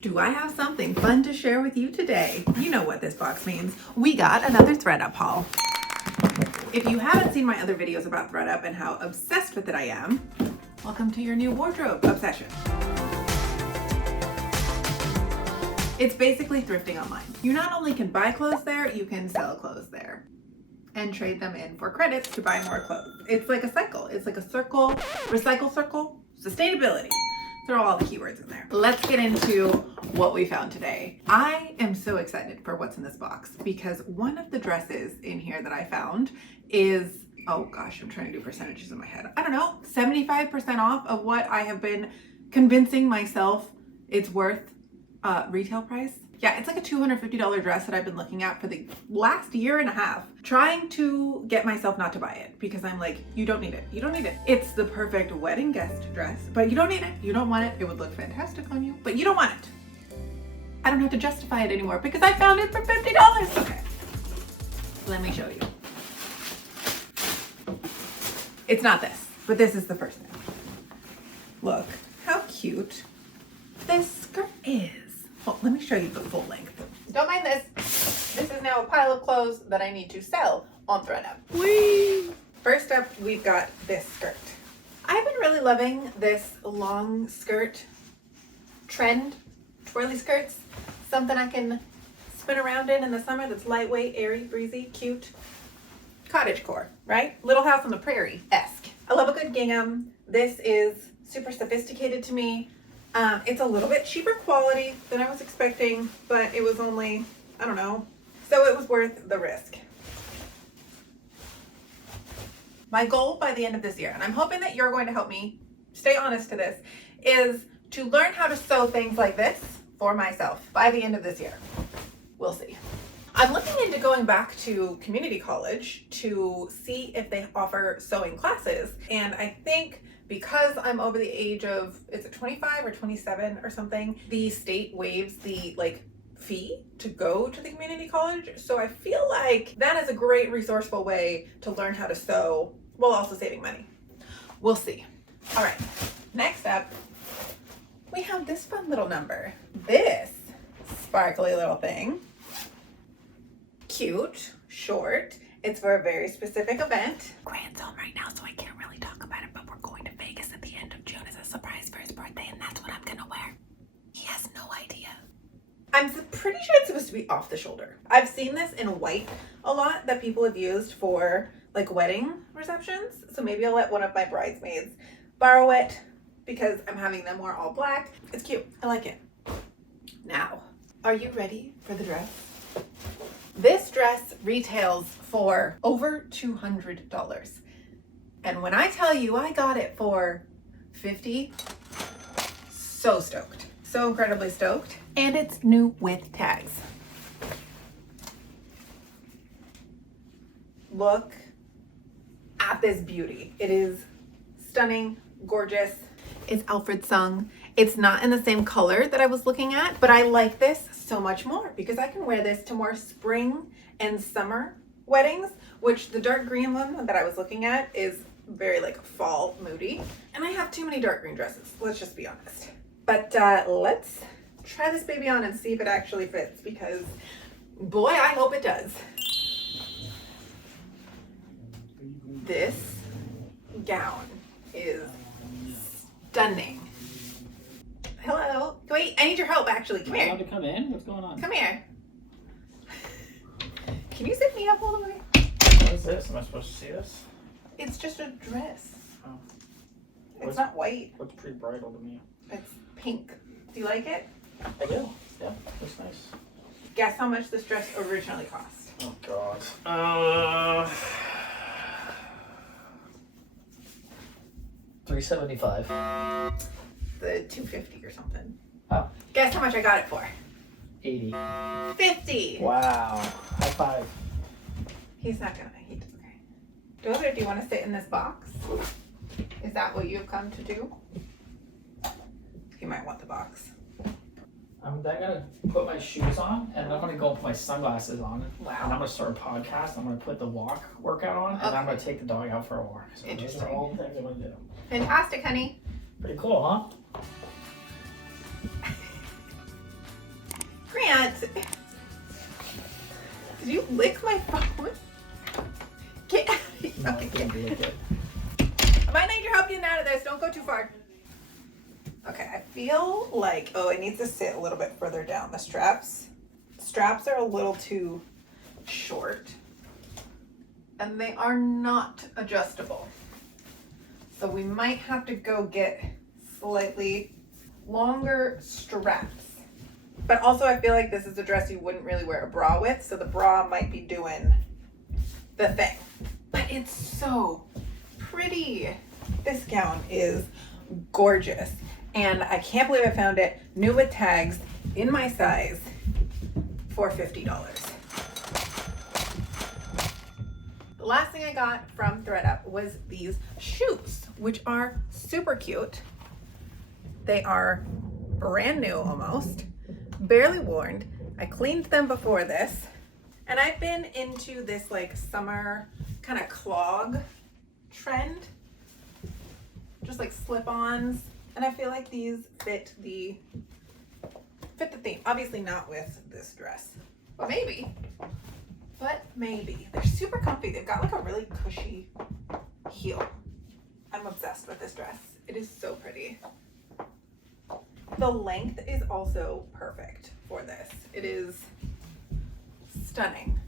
Do I have something fun to share with you today? You know what this box means. We got another ThredUP haul. If you haven't seen my other videos about ThredUP and how obsessed with it I am, welcome to your new wardrobe obsession. It's basically thrifting online. You not only can buy clothes there, you can sell clothes there and trade them in for credits to buy more clothes. It's like a cycle. It's like a circle, recycle circle, sustainability. Throw all the keywords in there. Let's get into what we found today. I am so excited for what's in this box because one of the dresses in here that I found is, oh gosh, I'm trying to do percentages in my head. I don't know, 75% off of what I have been convincing myself it's worth retail price. Yeah, it's like a $250 dress that I've been looking at for the last year and a half, trying to get myself not to buy it because I'm like, you don't need it. You don't need it. It's the perfect wedding guest dress, but you don't need it. You don't want it. It would look fantastic on you, but you don't want it. I don't have to justify it anymore because I found it for $50. Okay, let me show you. It's not this, but this is the first thing. Look how cute this skirt is. Well, let me show you the full length. Don't mind this. This is now a pile of clothes that I need to sell on ThredUP. Whee! First up, we've got this skirt. I've been really loving this long skirt trend, twirly skirts, something I can spin around in the summer that's lightweight, airy, breezy, cute. Cottagecore, right? Little House on the Prairie-esque. I love a good gingham. This is super sophisticated to me. It's a little bit cheaper quality than I was expecting, but it was only, I don't know, so it was worth the risk. My goal by the end of this year, and I'm hoping that you're going to help me stay honest to this, is to learn how to sew things like this for myself by the end of this year. We'll see. I'm looking into going back to community college to see if they offer sewing classes, and I think because I'm over the age of, is it 25 or 27 or something, the state waives the fee to go to the community college. So I feel like that is a great resourceful way to learn how to sew while also saving money. We'll see. All right, next up, we have this fun little number. This sparkly little thing. Cute, short. It's for a very specific event. Grant's home right now, so I can't really talk about it, but we're going to Vegas at the end of June as a surprise for his birthday, and that's what I'm gonna wear. He has no idea. I'm pretty sure it's supposed to be off the shoulder. I've seen this in white a lot that people have used for wedding receptions, so maybe I'll let one of my bridesmaids borrow it because I'm having them wear all black. It's cute. I like it. Now, are you ready for the dress? This dress retails for over $200. And when I tell you I got it for $50, so stoked. So incredibly stoked. And it's new with tags. Look at this beauty. It is stunning, gorgeous. It's Alfred Sung. It's not in the same color that I was looking at, but I like this so much more because I can wear this to more spring and summer weddings, which the dark green one that I was looking at is very fall moody. And I have too many dark green dresses, let's just be honest. But let's try this baby on and see if it actually fits because boy, I hope it does. This gown is stunning. Hello. Wait, I need your help actually. Come here. Allowed to come in? What's going on? Come here. Can you zip me up all the way? What is this? Am I supposed to see this? It's just a dress. Oh. It's not white. Looks pretty bridal to me. It's pink. Do you like it? I do. Yeah, looks nice. Guess how much this dress originally cost? Oh God. $375. The $250 or something. Oh. Guess how much I got it for? $80. $50. Wow. High five. He's not gonna. Okay. Daughter, do you want to sit in this box? Is that what you've come to do? You might want the box. I'm gonna put my shoes on and I'm gonna go put my sunglasses on. Wow. And I'm gonna start a podcast. I'm gonna put the walk workout on and I'm gonna take the dog out for a walk. So Interesting. Those are all the things I'm gonna do. Fantastic, honey. Pretty cool, huh? lick my phone? Get out of here. No, Okay, it didn't look good. I might need your help getting out of this. Don't go too far. Okay, I feel like, oh, it needs to sit a little bit further down. The straps are a little too short and they are not adjustable. So we might have to go get slightly longer straps. But also I feel like this is a dress you wouldn't really wear a bra with, so the bra might be doing the thing. But it's so pretty. This gown is gorgeous. And I can't believe I found it new with tags in my size for $50. The last thing I got from ThredUP was these shoes, which are super cute. They are brand new almost, barely worn. I cleaned them before this, and I've been into this like summer kind of clog trend, just like slip-ons. And I feel like these fit the theme. Obviously not with this dress, but maybe. They're super comfy. They've got like a really cushy heel. I'm obsessed with this dress. It is so pretty. The length is also perfect for this. It is stunning.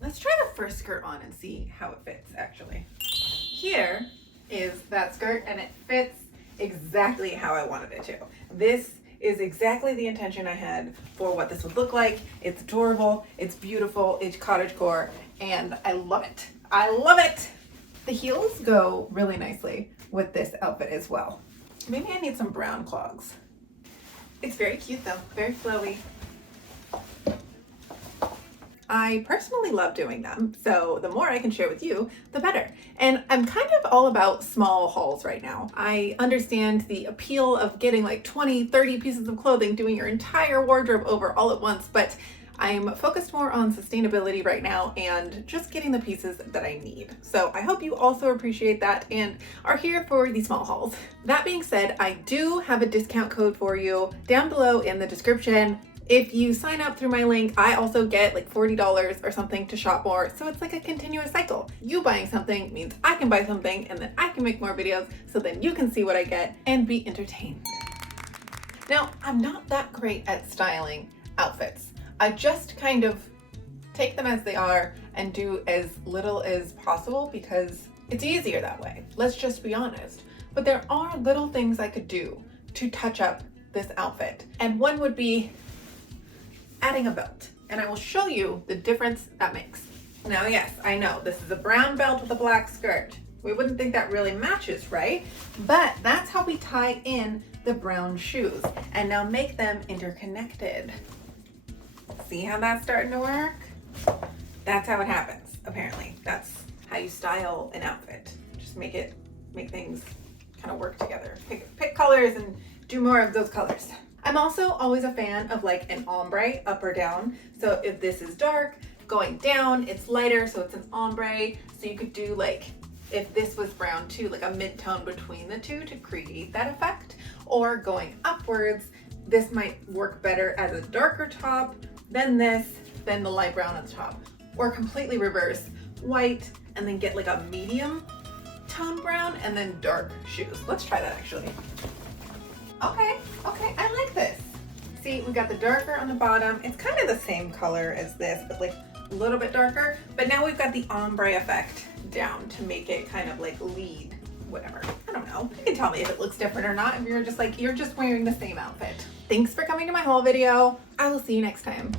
Let's try the first skirt on and see how it fits actually. Here is that skirt and it fits exactly how I wanted it to. This is exactly the intention I had for what this would look like. It's adorable, it's beautiful, it's cottagecore, and I love it. I love it! The heels go really nicely with this outfit as well. Maybe I need some brown clogs. It's very cute though, very flowy. I personally love doing them, so the more I can share with you, the better. And I'm kind of all about small hauls right now. I understand the appeal of getting like 20, 30 pieces of clothing, doing your entire wardrobe over all at once, but I'm focused more on sustainability right now and just getting the pieces that I need. So I hope you also appreciate that and are here for the small hauls. That being said, I do have a discount code for you down below in the description. If you sign up through my link, I also get like $40 or something to shop more. So it's like a continuous cycle. You buying something means I can buy something and then I can make more videos so then you can see what I get and be entertained. Now, I'm not that great at styling outfits. I just kind of take them as they are and do as little as possible because it's easier that way. Let's just be honest. But there are little things I could do to touch up this outfit. And one would be adding a belt, and I will show you the difference that makes. Now, yes, I know this is a brown belt with a black skirt. We wouldn't think that really matches, right? But that's how we tie in the brown shoes and now make them interconnected. See how that's starting to work? That's how it happens, apparently. That's how you style an outfit. Just make things kind of work together. Pick colors and do more of those colors. I'm also always a fan of like an ombre up or down. So if this is dark, going down, it's lighter, so it's an ombre. So you could do like, if this was brown too, like a mid-tone between the two to create that effect. Or going upwards, this might work better as a darker top than this, than the light brown at the top. Or completely reverse, white, and then get like a medium tone brown and then dark shoes. Let's try that actually. Okay, I like this. See, we got the darker on the bottom. It's kind of the same color as this, but like a little bit darker. But now we've got the ombre effect down to make it kind of like lead, whatever. I don't know. You can tell me if it looks different or not, if you're just like, you're just wearing the same outfit. Thanks for coming to my haul video. I will see you next time.